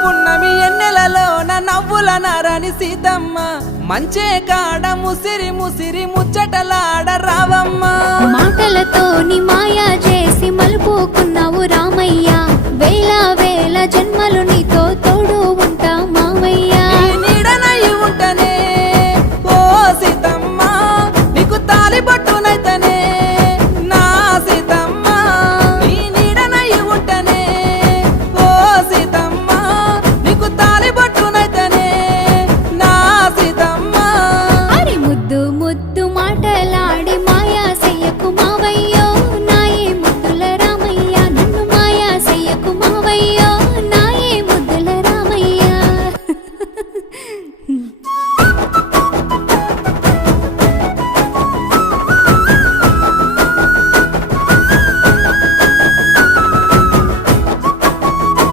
పున్నమి ఎన్నెలలో నా నవ్వుల నారాని సీతమ్మ మంచే కాడ ముసిరి ముసిరి ముచ్చటలాడ రావమ్మ మాటలతోని మాయా చేసి మలుపుకున్నావు రామయ్య వేల వేల జన్మలు